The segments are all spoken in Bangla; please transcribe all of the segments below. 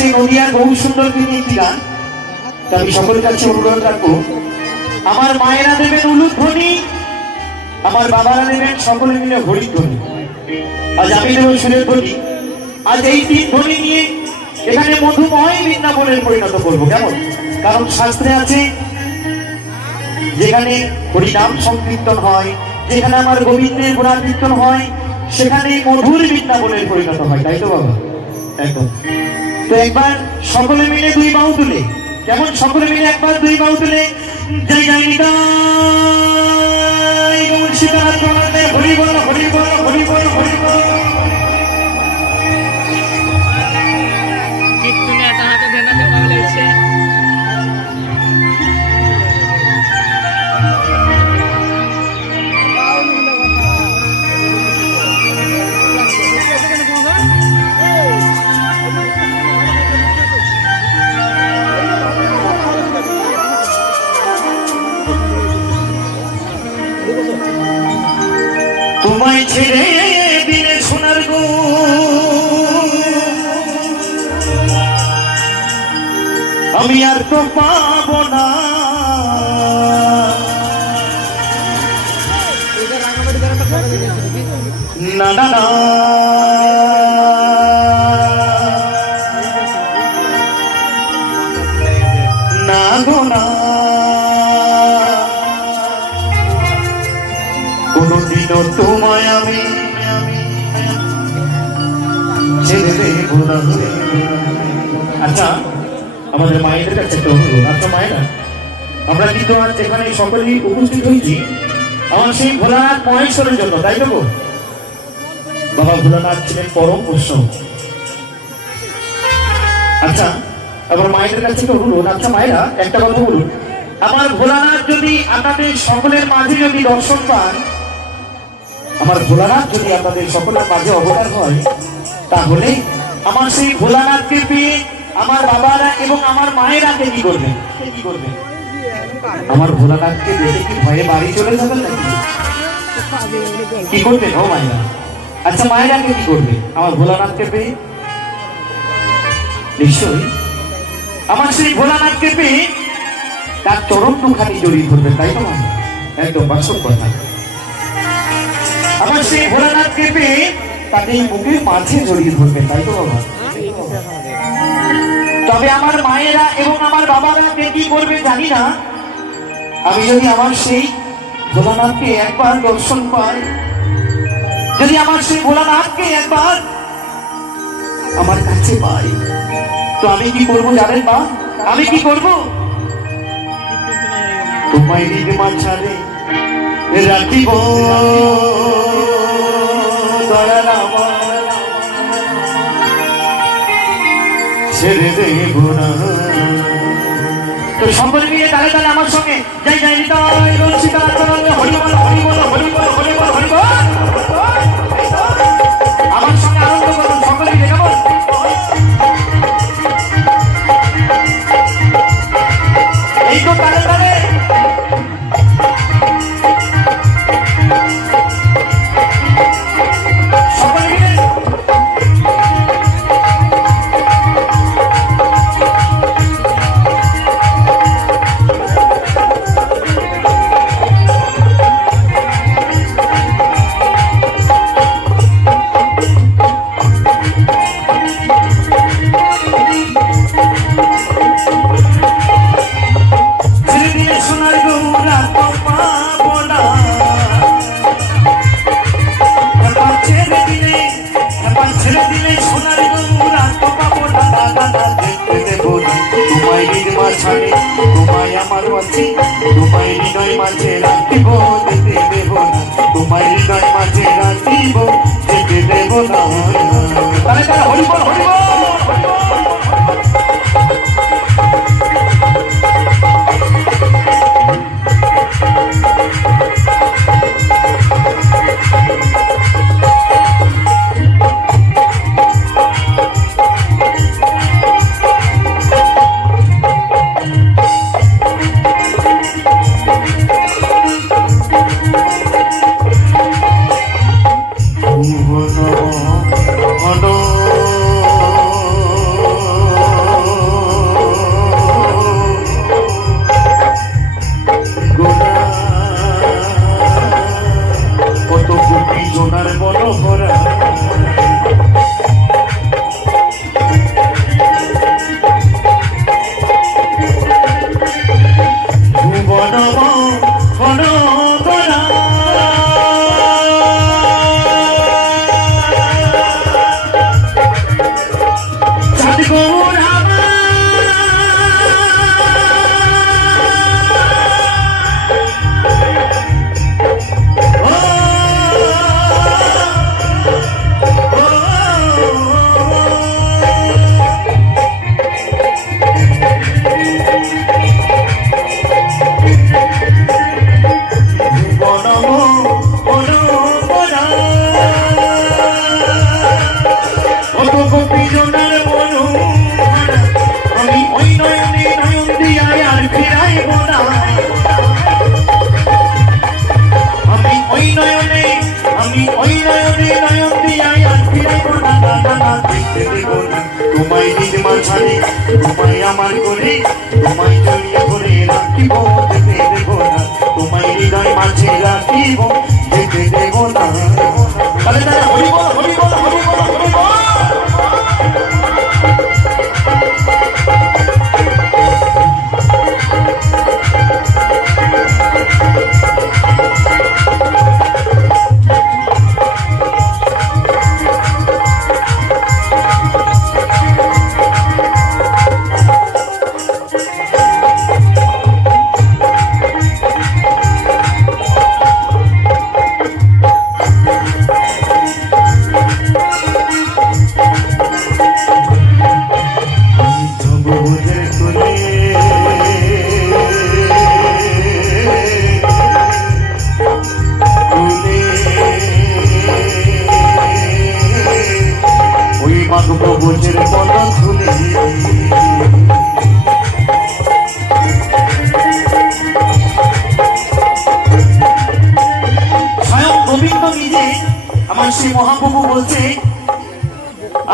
সেই নদিয়ার বহু সুন্দর তিনি একটি গান আমি সকলের কাছে অনুরোধ রাখব। আমার মায়েরা দেবেন উলুধ্বনি, আমার বাবারা দেবেন সকলে মিলে হরিধ্বনি। আজ আমি দেবো সুরের ধ্বনি আজ এই তিন ধ্বনি নিয়ে এখানে মধুময় বৃন্দাবনের পরিণত করব, কেমন? কারণ শাস্ত্রে আছে, যেখানে হরিনাম সংকীর্তন হয়, যেখানে আমার গোবিন্দের গুণাকীর্তন হয় সেখানে মধুর বৃন্দাবনের পরিণত হয়, তাই তো বাবা? একদম। তো একবার সকলে মিলে দুই বাহু তুলে। কেমন? সকলে মিলে একবার দুই বাহু তুলে। জয় জয় নিতাই হরি বল আমি আর তো পাবো না। না না না। না গো, না। কোনদিনও তোমায় আমি ছেড়ে দেব না। আমাদের মায়েদের কাছে একটা অনুরোধ আচ্ছা মায়েরা, আমরা কিন্তু আজ এখানে সকলেই উপস্থিত হয়েছি, আমার সেই ভোলানাথ মহেশ্বরের জন্য, তাই গো? বাবা ভোলানাথ ছিলেন পরম বৈষ্ণব আচ্ছা এবার মায়েদের কাছে একটা অনুরোধ আচ্ছা মায়েরা, একটা কথা বলুন আমার ভোলানাথ যদি আপনাদের সকলের মাঝে যদি দর্শন পান, আমার ভোলানাথ যদি আপনাদের সকলের মাঝে অবতার হয়, তাহলে আমার সেই ভোলানাথকে পেয়ে আমার বাবারা এবং আমার মায়েরা কে কি করবে? কি করবে? আমার ভোলানাথকে দেখে কি ভয়ে বাড়ি চলে যাবেন কি করবেন ও মায়েরা? আচ্ছা মায়েরা কে কি করবে? আমার ভোলানাথকে পেয়ে? নিশ্চয়ই। আমার সেই ভোলানাথকে পেয়ে তার চরম দুখানি জড়িয়ে ধরবেন তাই তো মানে একদম বাস্তব কথা। আমার সেই ভোলানাথকে পেয়ে তাকে এই বুকের মাঝে জড়িয়ে ধরবেন তাই তো বাবা? তবে আমার মায়েরা এবং আমার বাবারা কে কি করবে জানি না। আমি যদি আমার সেই ভোলানাথকে একবার দর্শন পাই, যদি আমার সেই ভোলানাথকে একবার আমার কাছে পাই, তো আমি কি করব জানেন মা? আমি কি করব? তোমায় নিজ মাঝারে রাখিব। ছেড়ে দেব না। সকলে মিলে তাহলে তাহলে আমার সঙ্গে যাই যাই নিতাই রঞ্চিতা হরি বল নিজ মাঝারে তোমায় আমার করে, তোমায় জড়িয়ে ধরে রাখিব, যেতে দেব না, তোমায় হৃদয় মাঝে রাখিব, যেতে দেব না। হরি বল।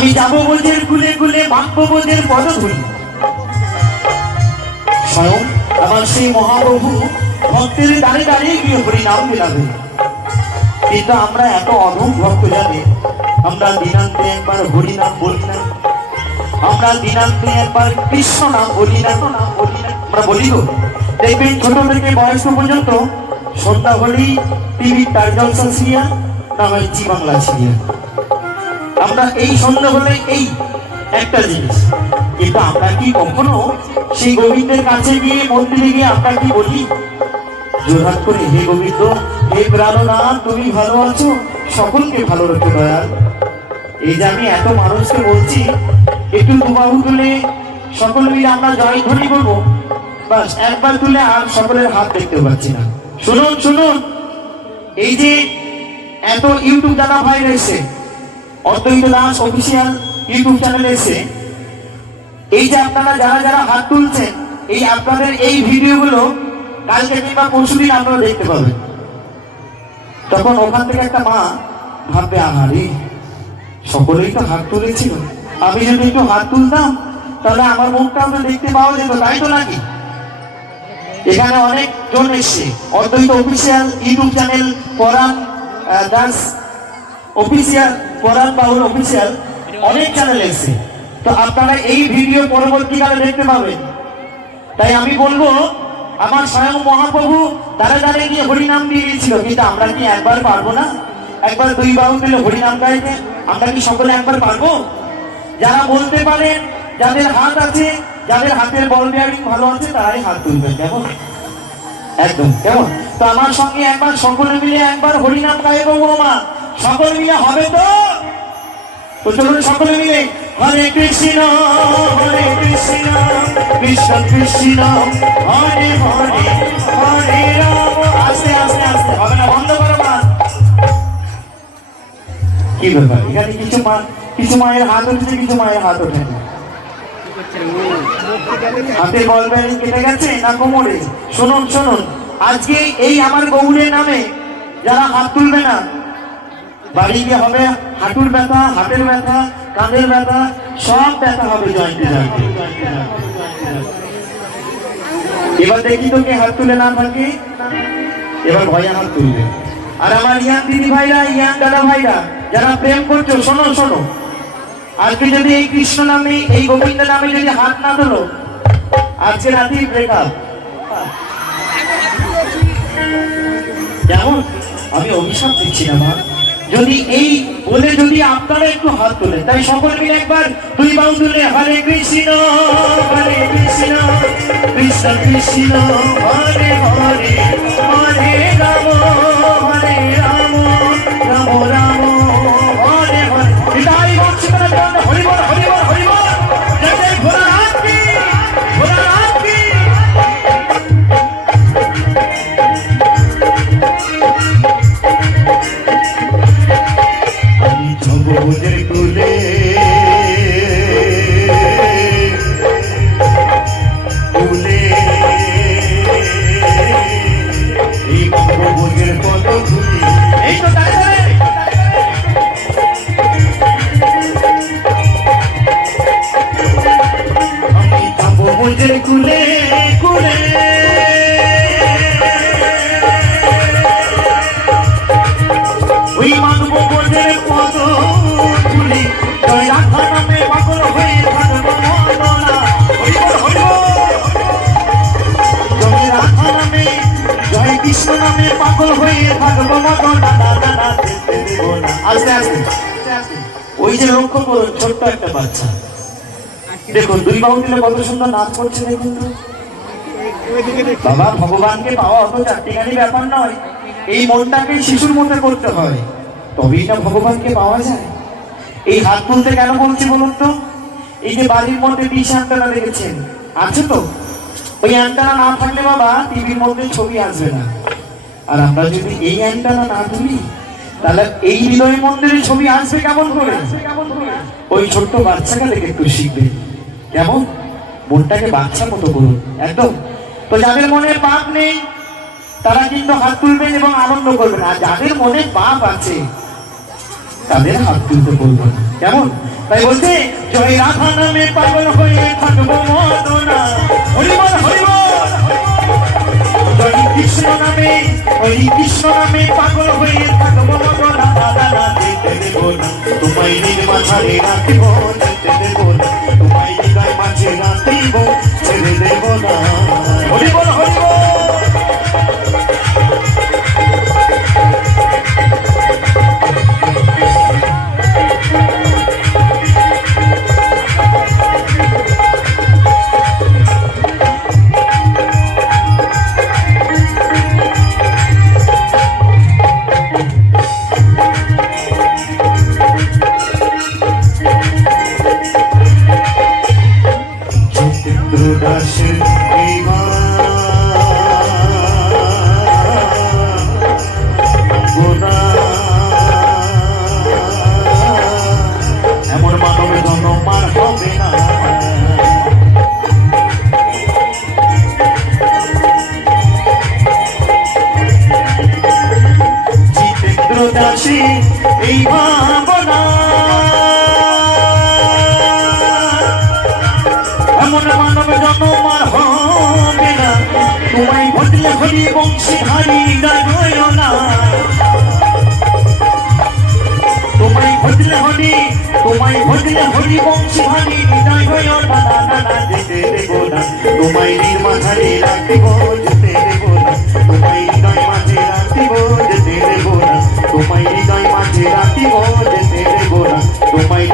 আমি যাব বোঝের কুলে কুলে মাখবো বোঝের পদধূলি। স্বয়ং আমার সেই মহাপ্রভু ভক্তের দাঁড়িয়ে দাঁড়িয়ে গিয়ে হরি নাম মিলাবে কিন্তু আমরা এত অধম ভক্ত জানে, আমরা দিনান্তে একবার হরি নাম বলি না। আমরা দিনান্তে একবার কৃষ্ণ নাম বলি না। নাম বলি না আমরা বলি তো, দেখবেন ছোট থেকে বয়স্ক পর্যন্ত সন্ধ্যা হলেই টিভির তার সিরিয়াল না হয় জি বাংলা সিরিয়াল। আমরা এই সন্ধ্যা হলে এই একটা জিনিস। কিন্তু আমরা কি কখনো সেই গোবিন্দের কাছে গিয়ে মন্দিরে গিয়ে আমরা কি বলি? জোরহাট করে, হে গোবিন্দ, হে প্রাণনাথ, তুমি ভালো আছো? সকলকে ভালো রেখে দয়াল। এই যে আমি এত মানুষকে বলছি, একটু দুবাহু তুলে সকল মিলে আমরা জয় ধ্বনি বলব বাস, একবার তুলে আর সকলের হাত দেখতে পাচ্ছি না। শুনুন শুনুন, এই যে এত ইউটিউব দাদা ভাই রয়েছে অদ্বৈত দাস অফিসিয়াল ইউটিউব চ্যানেলে এসে এই যে আপনারা যারা যারা হাত তুলছেন, এই আপনাদের এই ভিডিওগুলো কালকে কিংবা পরশু দিন আপনারা দেখতে পাবেন। তখন ওখান থেকে একটা মা ভাববে, আহারে, সকলেই তো হাত তুলেছিল। আমি যদি একটু হাত তুলতাম, তাহলে আমার মুখটা আমরা দেখতে পাওয়া যেত, তাই তো নাকি? এখানে অনেক জন এসছে। অদ্বৈত official YouTube channel Paran Das official Paran Baul official অনেক চ্যানেল এসছে। তো আপনারা এই ভিডিও পরবর্তীকালে দেখতে পাবেন। তাই আমি বলব, আমার স্বয়ং মহাপ্রভু দাঁড়ে দাঁড়িয়ে গিয়ে হরিনাম দিয়ে দিয়েছিল, কিন্তু আমরা কি একবার পারব না? একবার দুই বাহু দিলে হরিনাম গাইতে আমরা কি সকলে একবার পারব? যারা বলতে পারেন যাদের হাত আছে, যাদের হাতের বল বিয়ারিং ভালো আছে, তারাই হাত তুলবেন, কেমন? একদম, কেমন? তো আমার সঙ্গে একবার সকলে মিলে একবার হরিনাম গাইব মা। সকলে মিলে হবে তো? চলুন সকলে মিলে। হরে কৃষ্ণ হরে কৃষ্ণ কৃষ্ণ কৃষ্ণ, হরে হরে হরে রাম। আস্তে আস্তে আস্তে, হবে না, বন্ধ করো মা। কি ব্যাপার? এখানে কিছু মা, কিছু মায়ের হাত উঠেছে, কিছু মায়ের হাত ওঠেনি। হাতে বল ব্যারিং কেটে গেছে না কোমরে? শুনুন শুনুন। আজকে এই আমার গৌরের নামে যারা হাত তুলবে না বাড়ি গিয়ে হবে, হাঁটুর ব্যথা, হাতের ব্যথা, কাঁধের ব্যথা, সব ব্যথা হবে জয়েন্টে জয়েন্টে এবার দেখি তো কে হাত তুলে না থাকে। এবার ভয়া হাত তুলবে। আর আমার ইয়াং দিদি ভাইরা, ইয়াং দাদা ভাইরা, যারা প্রেম করছ, শোনো শোনো। আজকে যদি এই কৃষ্ণ নামে, এই গোবিন্দ নামে যদি হাত না তোলো, আজকে রাতেই ব্রেকআপ যেমন আমি অভিশাপ দিচ্ছি না, মা। যদি এই বলে যদি আপনারা একটু হাত তোলে তাই সকল মিলে একবার দুই বাউ তুলে হরে কৃষ্ণ হরে কৃষ্ণ কৃষ্ণ কৃষ্ণ, হরে হরে। নামে পাগল হয়ে থাকব না আস্তে আস্তে ওই যে লক্ষ্য করুন ছোট্ট একটা বাচ্চা। দেখুন, দুই বাহু দিলে কত সুন্দর নাচ করছে দেখুন বাবা, ভগবানকে পাওয়া অত চারটিখানি ব্যাপার নয়। এই মনটাকে শিশুর মধ্যে করতে হয়। তবেই না ভগবানকে পাওয়া যায়। এই হাত তুলতে কেন বলছি বলুন তো? এই যে বাড়ির মধ্যে ডিশ অ্যান্টানা দেখেছেন। আছে তো? ওই অ্যান্টানা না থাকলে বাবা, টিভির মধ্যে ছবি আসবে না। আর আমরা যদি এই অ্যান্টানা না তুলি তাহলে এই হৃদয় মন্দিরে ছবি আসবে কেমন করে? ওই ছোট্ট বাচ্চাটা দেখে একটু শিখবে। কেমন? মনটাকে বাচ্চা মতো করুন, একদম। তো যাদের মনে পাপ নেই, তারা কিন্তু হাত তুলবেন এবং আনন্দ করবেন। আর যাদের মনে পাপ আছে, তাদের হাত তুলতে বলব কেমন? তাই বলছে, জয় রাধা নামে পাগল হয়ে থাকব মদনা। হরিবল হরিবল! হরি কৃষ্ণ নামে ওই কৃষ্ণ নামে পাগল হয়ে থাকব দাদা না যেতে দেব না। তোমায় নীল মাঝারে দেব না। তোমায় মাঝে রাখিব দেব না। হরি বল জিতেন্দ্র জন্ম আর হবে না জিতেন্দ্র দাসে এই ভাবনা এমন মানব জন্ম হবে না তোমায় ঘটলে হরি বংশী হারি না হরি তোমায় ঘটলে হরি বংশী হারি হৃদয় হয় না। না যেতে তোমায় হৃদয় মাঝে রাখিব, যেতে দেব না। তোমায় হৃদয় মাঝে রাখিব, যেতে দেব তোমায়